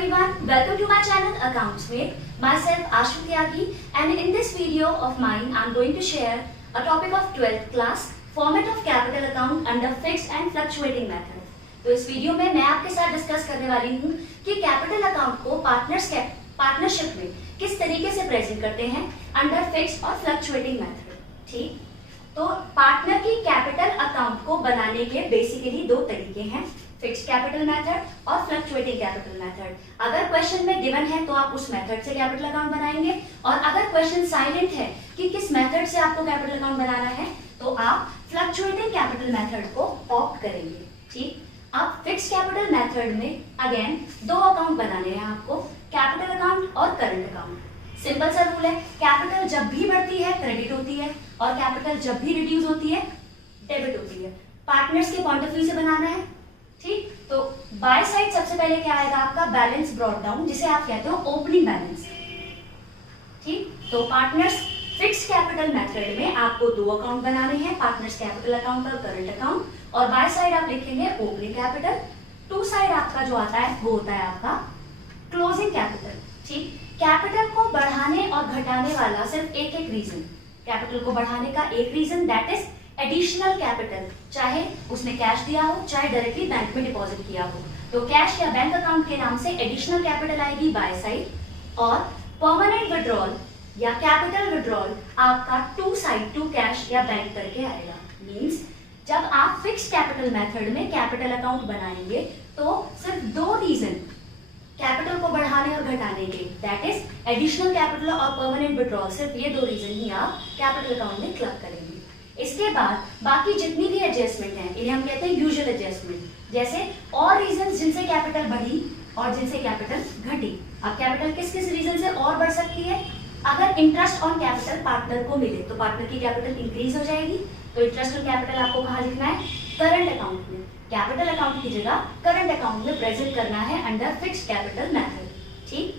everyone, welcome to my channel Accountsmate. Myself Ashu Tyagi, and in this video of mine I am going to share a topic of 12th class, format of capital account under fixed and fluctuating method. तो इस video में मैं आपके साथ discuss करने वाली हूँ कि कैपिटल अकाउंट को पार्टनरशिप में किस तरीके से प्रेजेंट करते हैं अंडर फिक्स्ड और फ्लक्चुएटिंग मेथड। ठीक, तो पार्टनर की कैपिटल अकाउंट को बनाने के बेसिकली दो तरीके हैं, फिक्स्ड कैपिटल मेथड और फ्लक्चुएटिंग कैपिटल मेथड। अगर क्वेश्चन में गिवन है तो आप उस मेथड से कैपिटल अकाउंट बनाएंगे, और अगर क्वेश्चन साइलेंट है कि किस मेथड से आपको कैपिटल अकाउंट बनाना है तो आप फ्लक्चुएटिंग कैपिटल मेथड को ऑप्ट करेंगे। ठीक, अब फिक्स्ड कैपिटल मेथड में अगेन दो अकाउंट बनाने हैं आपको, कैपिटल अकाउंट और करंट अकाउंट। सिंपल सा रूल है, कैपिटल जब भी बढ़ती है क्रेडिट होती है और कैपिटल जब भी रिड्यूस होती है डेबिट होती है। पार्टनर्स के पॉइंट ऑफ व्यू से बनाना है। ठीक, तो बाय साइड सबसे पहले क्या आएगा आपका बैलेंस ब्रॉट डाउन, जिसे आप कहते हो ओपनिंग बैलेंस। ठीक, तो पार्टनर्स फिक्स्ड कैपिटल मेथड में आपको दो अकाउंट बनाने हैं, पार्टनर्स कैपिटल अकाउंट और करंट अकाउंट, और बाय साइड आप लिखेंगे ओपनिंग कैपिटल। टू साइड आपका जो आता है वो होता है आपका क्लोजिंग कैपिटल। ठीक, कैपिटल को बढ़ाने और घटाने वाला सिर्फ एक रीजन, कैपिटल को बढ़ाने का एक reason, that is additional capital. चाहे उसने कैश दिया हो चाहे डायरेक्टली बैंक में डिपॉजिट किया हो, तो कैश या बैंक अकाउंट के नाम से एडिशनल कैपिटल आएगी बाय साइड, और परमानेंट विड्रॉल या कैपिटल विड्रॉल आपका टू साइड, टू कैश या बैंक करके आएगा। मींस जब आप फिक्स्ड कैपिटल मेथड में कैपिटल अकाउंट बनाएंगे तो सिर्फ दो रीजन कैपिटल को बढ़ाने और घटाने के, दैट इज एडिशनल कैपिटल और परमानेंट विड्रॉल, सिर्फ ये दो रीजन ही आप कैपिटल अकाउंट में क्लब करेंगे। इसके बाद बाकी जितनी भी एडजस्टमेंट है इन्हें हम कहते हैं यूजुअल एडजस्टमेंट, जैसे और रीजन जिनसे कैपिटल बढ़ी और जिनसे कैपिटल घटी। अब कैपिटल किस किस रीजन से और बढ़ सकती है, अगर इंटरेस्ट ऑन कैपिटल पार्टनर को मिले तो पार्टनर की कैपिटल इंक्रीज हो जाएगी, तो इंटरेस्ट ऑन कैपिटल आपको कहाँ लिखना है, करंट अकाउंट में। कैपिटल अकाउंट की जगह करंट अकाउंट में प्रेजेंट करना है अंडर फिक्स्ड कैपिटल मेथड। ठीक,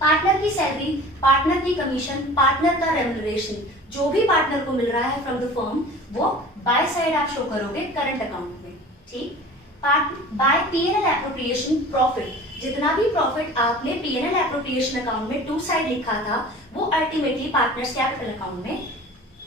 पार्टनर की सैलरी, पार्टनर की कमीशन, पार्टनर का रेम्युनरेशन, जो भी पार्टनर को मिल रहा है फ्रॉम द फर्म, वो बाय साइड आप शो करोगे करंट अकाउंट में। ठीक, बाय पीएनएल एप्रोप्रिएशन प्रॉफिट, जितना भी प्रॉफिट आपने पीएनएल एप्रोप्रिएशन अकाउंट में टू साइड लिखा था वो अल्टीमेटली पार्टनर्स कैपिटल अकाउंट में,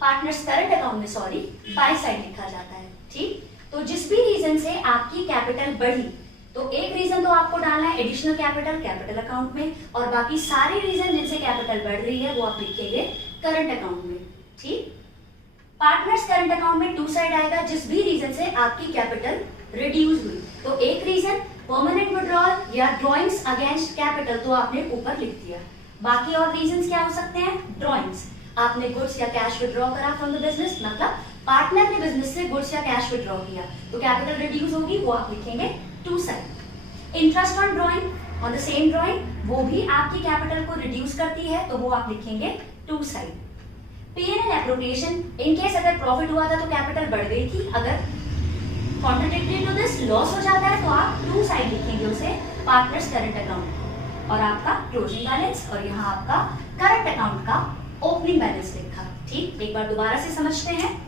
पार्टनर्स करंट अकाउंट में सॉरी, बाय साइड लिखा जाता है। ठीक, तो जिस भी रीजन से आपकी कैपिटल बढ़ी तो एक रीजन तो आपको डालना है एडिशनल कैपिटल कैपिटल अकाउंट में, और बाकी सारे रीजन जिनसे कैपिटल बढ़ रही है वो आप लिखेंगे करंट अकाउंट में। ठीक, पार्टनर्स करंट अकाउंट में टू साइड आएगा जिस भी रीजन से आपकी कैपिटल रिड्यूस हुई, तो एक रीजन परमानेंट विड्रॉल या ड्रॉइंग्स अगेंस्ट कैपिटल तो आपने ऊपर लिख दिया। बाकी और रीजंस क्या हो सकते हैं, ड्रॉइंग्स, आपने गुड्स या कैश विड्रॉ करा फ्रॉम द बिजनेस, मतलब पार्टनर ने बिजनेस से गुड्स या कैश विड्रॉ किया तो कैपिटल रिड्यूस होगी, वो आप लिखेंगे to side. Interest on drawing on the same drawing, वो भी आपकी कैपिटल को रिड्यूस करती है तो वो आप लिखेंगे to side. PNL appropriation, in case अगर प्रॉफिट हुआ था तो कैपिटल बढ़ गई थी, अगर कॉन्ट्राडिक्टरी टू दिस लॉस हो जाता है तो आप टू साइड लिखेंगे उसे पार्टनर्स करंट अकाउंट, और आपका क्लोजिंग बैलेंस, और यहाँ आपका करंट अकाउंट का ओपनिंग बैलेंस लिखा। ठीक, एक बार दोबारा से समझते हैं।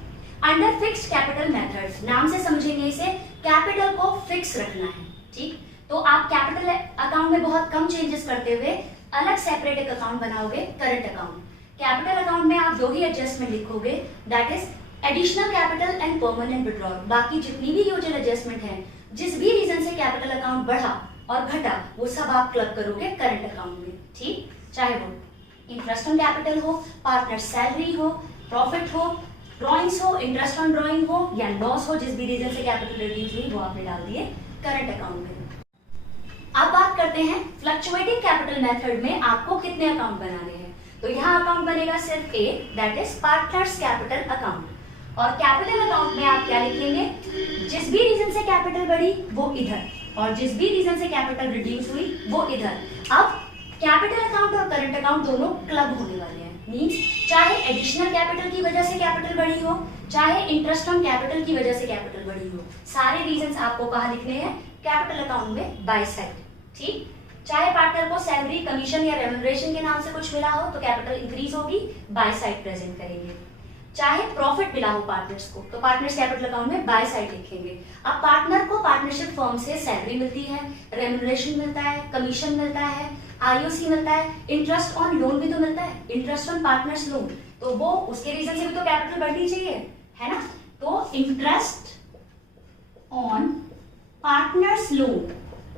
अंडर फिक्स्ड कैपिटल मेथड, नाम से समझेंगे इसे, कैपिटल को फिक्स रखना है। ठीक, तो आप कैपिटल अकाउंट में बहुत कम चेंजेस करते हुए अलग सेपरेट एक अकाउंट बनाओगे, करंट अकाउंट। कैपिटल अकाउंट में आप दो ही एडजस्टमेंट लिखोगे, that is additional capital and permanent withdrawal. बाकी जितनी भी यूजुअल एडजस्टमेंट है, जिस भी रीजन से कैपिटल अकाउंट बढ़ा और घटा, वो सब आप क्लब करोगे करंट अकाउंट में। ठीक, चाहे वो इंटरेस्ट ऑन कैपिटल हो, पार्टनर सैलरी हो, प्रॉफिट हो, ड्रॉइंग्स हो, इंटरेस्ट ऑन ड्रॉइंग हो या लॉस हो, जिस भी रीजन से कैपिटल रिड्यूस हुई वो आपने डाल दिए करंट अकाउंट में। अब बात करते हैं फ्लक्चुएटिंग कैपिटल मेथड में आपको कितने अकाउंट बनाने हैं। तो यहाँ अकाउंट बनेगा सिर्फ एक, that is partners capital account, और कैपिटल अकाउंट में आप क्या लिखेंगे, जिस भी रीजन से कैपिटल बढ़ी वो इधर, और जिस भी रीजन से कैपिटल रिड्यूस हुई वो इधर। अब कैपिटल अकाउंट और करंट अकाउंट दोनों क्लब होने वाले हैं, मींस चाहे एडिशनल कैपिटल की वजह से कैपिटल बढ़ी हो, चाहे इंटरेस्ट ऑन कैपिटल की वजह से कैपिटल बढ़ी हो, सारे रीजंस आपको कहाँ लिखने हैं, कैपिटल अकाउंट में बाय साइड। ठीक, चाहे पार्टनर को सैलरी, कमीशन या रेम्युनरेशन के नाम से कुछ मिला हो तो कैपिटल इंक्रीज होगी, बाय साइड प्रेजेंट करेंगे। चाहे प्रॉफिट मिला हो पार्टनर्स को तो पार्टनर्स कैपिटल अकाउंट में बाय साइड लिखेंगे। अब पार्टनर को पार्टनरशिप फर्म से सैलरी मिलती है, रेम्यूनरेशन मिलता है, कमीशन मिलता है, आईओसी मिलता है, इंटरेस्ट ऑन लोन भी तो मिलता है, इंटरेस्ट ऑन पार्टनर्स लोन, तो वो उसके रीजन से भी तो कैपिटल बढ़नी चाहिए, है ना। तो इंटरेस्ट ऑन पार्टनर्स लोन,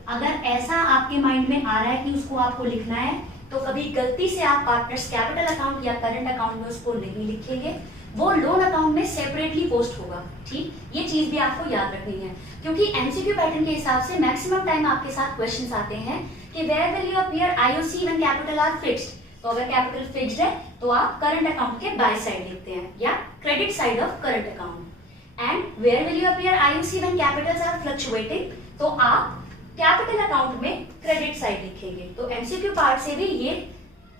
अगर ऐसा आपके माइंड में आ रहा है कि उसको आपको लिखना है, तो कभी गलती से आप पार्टनर्स कैपिटल अकाउंट या करंट अकाउंट में उसको नहीं लिखेंगे, वो लोन अकाउंट में सेपरेटली पोस्ट होगा। ठीक, ये चीज भी आपको याद रखनी है, क्योंकि एमसीक्यू पैटर्न के हिसाब से मैक्सिमम टाइम आपके साथ क्वेश्चंस आते हैं कि where will you appear IOC when capital are fixed. तो अगर कैपिटल फिक्स्ड है तो आप करंट अकाउंट के बाय साइड लिखते हैं या credit side of current account. And where will you appear IOC when capitals are fluctuating, तो आप कैपिटल अकाउंट में क्रेडिट साइड लिखेंगे। तो एमसीक्यू पार्ट से भी ये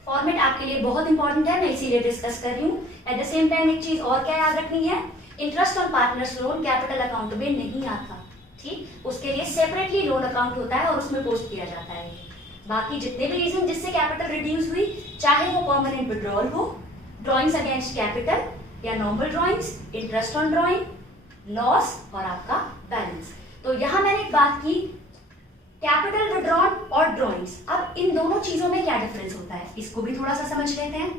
फॉर्मेट आपके लिए बहुत इंपॉर्टेंट है, मैं इसीलिए डिस्कस कर रही हूँ। एट द सेम टाइम एक चीज और क्या याद रखनी है, interest on partners loan capital account में नहीं आता। ठीक, उसके लिए सेपरेटली लोन अकाउंट होता है और उसमें पोस्ट किया जाता है। बाकी जितने भी रीजन जिससे कैपिटल रिड्यूस हुई, चाहे वो परमानेंट विड्रॉल हो, ड्रॉइंग्स अगेंस्ट कैपिटल या normal drawings, interest on drawing, loss और आपका बैलेंस। तो यहां मैंने एक बात की, कैपिटल विड्रॉन और ड्रॉइंग्स, अब इन दोनों चीजों में क्या डिफरेंस होता है, इसको भी थोड़ा सा समझ लेते हैं।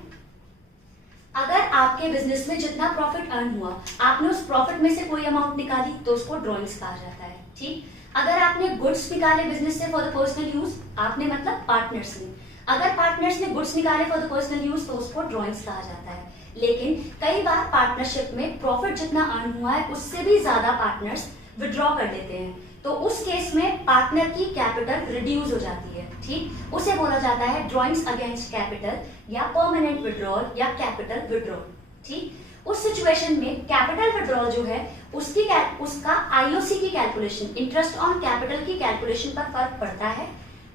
अगर आपके बिजनेस में जितना प्रॉफिट अर्न हुआ, आपने उस प्रॉफिट में से कोई अमाउंट निकाली तो उसको ड्रॉइंग्स कहा जाता है। ठीक, अगर आपने गुड्स निकाले बिजनेस से फॉर द पर्सनल यूज, आपने मतलब पार्टनर्स ने, अगर पार्टनर्स ने गुड्स निकाले फॉर द पर्सनल यूज तो उसको ड्रॉइंग्स कहा जाता है। लेकिन कई बार पार्टनरशिप में प्रॉफिट जितना अर्न हुआ है उससे भी ज्यादा पार्टनर्स विड्रॉ कर लेते हैं, तो उस केस में पार्टनर की कैपिटल रिड्यूस हो जाती है। ठीक, उसे बोला जाता है ड्रॉइंग्स अगेंस्ट कैपिटल या परमानेंट विड्रॉल या कैपिटल विड्रॉल। ठीक, उस सिचुएशन में कैपिटल विड्रॉल जो है उसका आईओसी की कैलकुलेशन, इंटरेस्ट ऑन कैपिटल की कैलकुलेशन पर फर्क पड़ता है,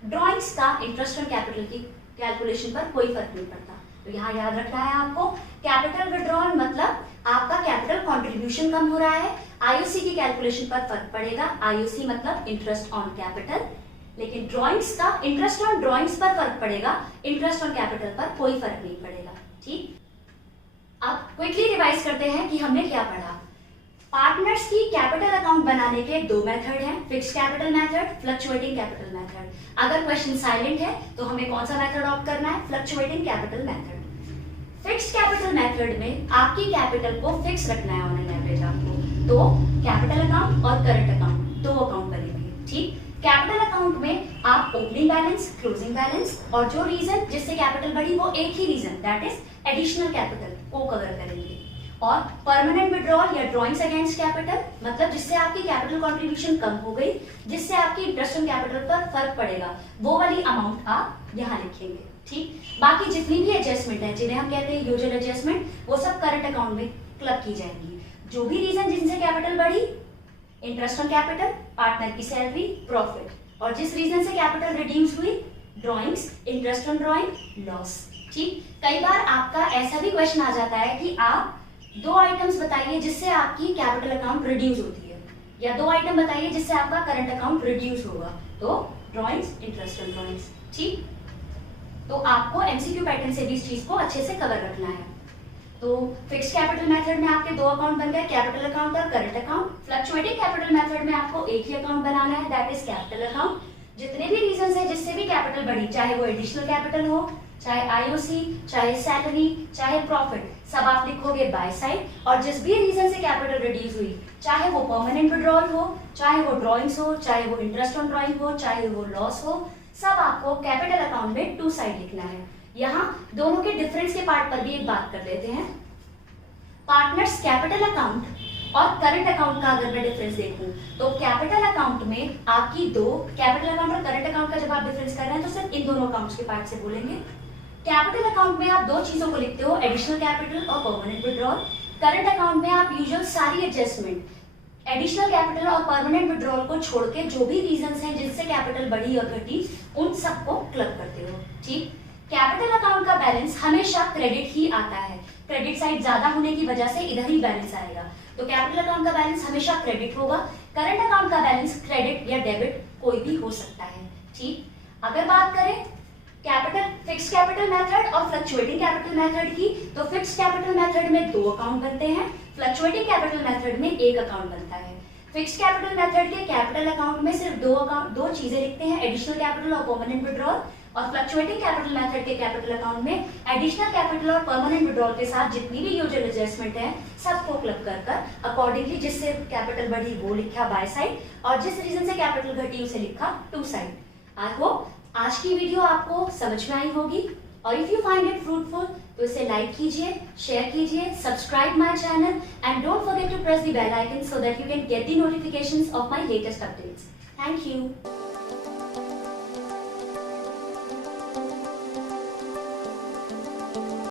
ड्रॉइंग्स का इंटरेस्ट ऑन कैपिटल की कैलकुलेशन पर कोई फर्क नहीं पड़ता। तो यहाँ याद रखना है आपको, कैपिटल विड्रॉल मतलब आपका कैपिटल कंट्रीब्यूशन कम हो रहा है, आईओसी की कैलकुलेशन पर फर्क पड़ेगा, आईओसी मतलब इंटरेस्ट ऑन कैपिटल, लेकिन ड्रॉइंग्स का इंटरेस्ट ऑन ड्रॉइंग्स पर फर्क पड़ेगा, इंटरेस्ट ऑन कैपिटल पर कोई फर्क नहीं पड़ेगा। ठीक, अब क्विकली रिवाइज करते हैं कि हमने क्या पढ़ा। पार्टनर्स की कैपिटल अकाउंट बनाने के दो मेथड हैं, fixed capital method, fluctuating capital method. अगर क्वेश्चन साइलेंट है तो हमें कौन सा मेथड ऑप्ट करना है, fluctuating capital method. Fixed capital method में आपकी कैपिटल को फिक्स रखना है ऑन एन एवरेज आपको, तो कैपिटल अकाउंट और करंट अकाउंट दो अकाउंट बनेंगे। ठीक, कैपिटल अकाउंट में आप ओपनिंग बैलेंस, क्लोजिंग बैलेंस और जो रीजन जिससे कैपिटल बढ़ी वो एक ही reason that is additional capital को कवर करेंगे। और परमानेंट विड्रॉल या ड्रॉइंग्स अगेंस्ट कैपिटल मतलब जिससे आपकी कैपिटल कंट्रीब्यूशन कम हो गई, जिससे आपकी इंटरेस्ट ऑन कैपिटल पर फर्क पड़ेगा, वो वाली अमाउंट आप यहाँ लिखेंगे। ठीक, बाकी जितनी भी एडजस्टमेंट है जिन्हें हम कहते हैं यूजुअल एडजस्टमेंट, वो सब करंट अकाउंट में क्लब की जाएंगी। जो भी रीजन जिनसे कैपिटल बढ़ी, इंटरेस्ट ऑन कैपिटल, पार्टनर की सैलरी, प्रॉफिट, और जिस रीजन से कैपिटल रिड्यूस हुई, drawings, interest on drawing, loss. ठीक, कई बार आपका ऐसा भी क्वेश्चन आ जाता है कि आप दो आइटम्स बताइए जिससे आपकी कैपिटल अकाउंट रिड्यूस होती है, या दो आइटम बताइए जिससे आपका करंट अकाउंट रिड्यूस होगा, तो ड्रॉइंग्स, इंटरेस्ट ऑन ड्रॉइंग्स। ठीक, तो आपको एमसीक्यू पैटर्न से भी इस चीज को अच्छे से कवर रखना है। तो फिक्स्ड कैपिटल मेथड में आपके दो अकाउंट बन गए, कैपिटल अकाउंट और current account. Fluctuating capital method में आपको एक ही अकाउंट बनाना है, दैट इज कैपिटल अकाउंट। जितने भी रीजंस है जिससे भी कैपिटल बढ़ी, चाहे वो एडिशनल कैपिटल हो, चाहे आईओसी, चाहे सैलरी, चाहे प्रॉफिट, सब आप लिखोगे बाय साइड। और जिस भी रीजन से कैपिटल रिड्यूस हुई, चाहे वो परमानेंट विड्रॉल हो, चाहे वो ड्रॉइंग्स हो, चाहे वो इंटरेस्ट ऑन ड्रॉइंग हो, चाहे वो लॉस हो, सब आपको कैपिटल अकाउंट में टू साइड लिखना है। यहाँ दोनों के डिफरेंस के पार्ट पर भी एक बात कर लेते हैं। पार्टनर्स कैपिटल अकाउंट और करंट अकाउंट का अगर मैं डिफरेंस देखूं, तो कैपिटल अकाउंट में आपकी दो, कैपिटल अकाउंट और करंट अकाउंट का जब आप डिफरेंस कर रहे हैं तो सिर्फ इन दोनों अकाउंट्स के पार्ट से बोलेंगे। कैपिटल अकाउंट में आप दो चीजों को लिखते हो, एडिशनल कैपिटल और परमानेंट विड्रॉल। करंट अकाउंट में आप यूजुअल सारी एडजस्टमेंट, एडिशनल कैपिटल और परमानेंट विड्रॉल को छोड़ के जो भी रीजंस हैं जिनसे कैपिटल बढ़ी और घटी, उन सबको क्लब करते हो। ठीक, कैपिटल अकाउंट का बैलेंस हमेशा क्रेडिट ही आता है, क्रेडिट साइड ज्यादा होने की वजह से इधर ही बैलेंस आएगा, तो कैपिटल अकाउंट का बैलेंस हमेशा क्रेडिट होगा। करंट अकाउंट का बैलेंस क्रेडिट या डेबिट कोई भी हो सकता है। ठीक, अगर बात करें कैपिटल फिक्स्ड कैपिटल मेथड और फ्लक्चुएटिंग कैपिटल मेथड की, तो फिक्स्ड कैपिटल मेथड में दो अकाउंट बनते हैं, फ्लक्चुएटिंग कैपिटल मेथड में एक अकाउंट बनता है। फिक्स्ड कैपिटल मेथड के कैपिटल अकाउंट में सिर्फ दो चीजें लिखते हैं, एडिशनल कैपिटल और परमानेंट विड्रॉल। और फ्लक्चुएटिंग कैपिटल मेथड के कैपिटल अकाउंट में एडिशनल कैपिटल और परमानेंट विड्रॉल के साथ जितनी भी यूजुअल एडजस्टमेंट है सबको क्लब कर अकॉर्डिंगली जिससे कैपिटल बढ़ी वो लिखा बाय साइड और जिस रीजन से कैपिटल घटी उसे लिखा टू साइड। आई होप आज की वीडियो आपको समझ में आई होगी और if you find it fruitful तो इसे लाइक कीजिए, शेयर कीजिए, subscribe my channel and don't forget to press the bell icon so that you can get the notifications of my latest updates. Thank you.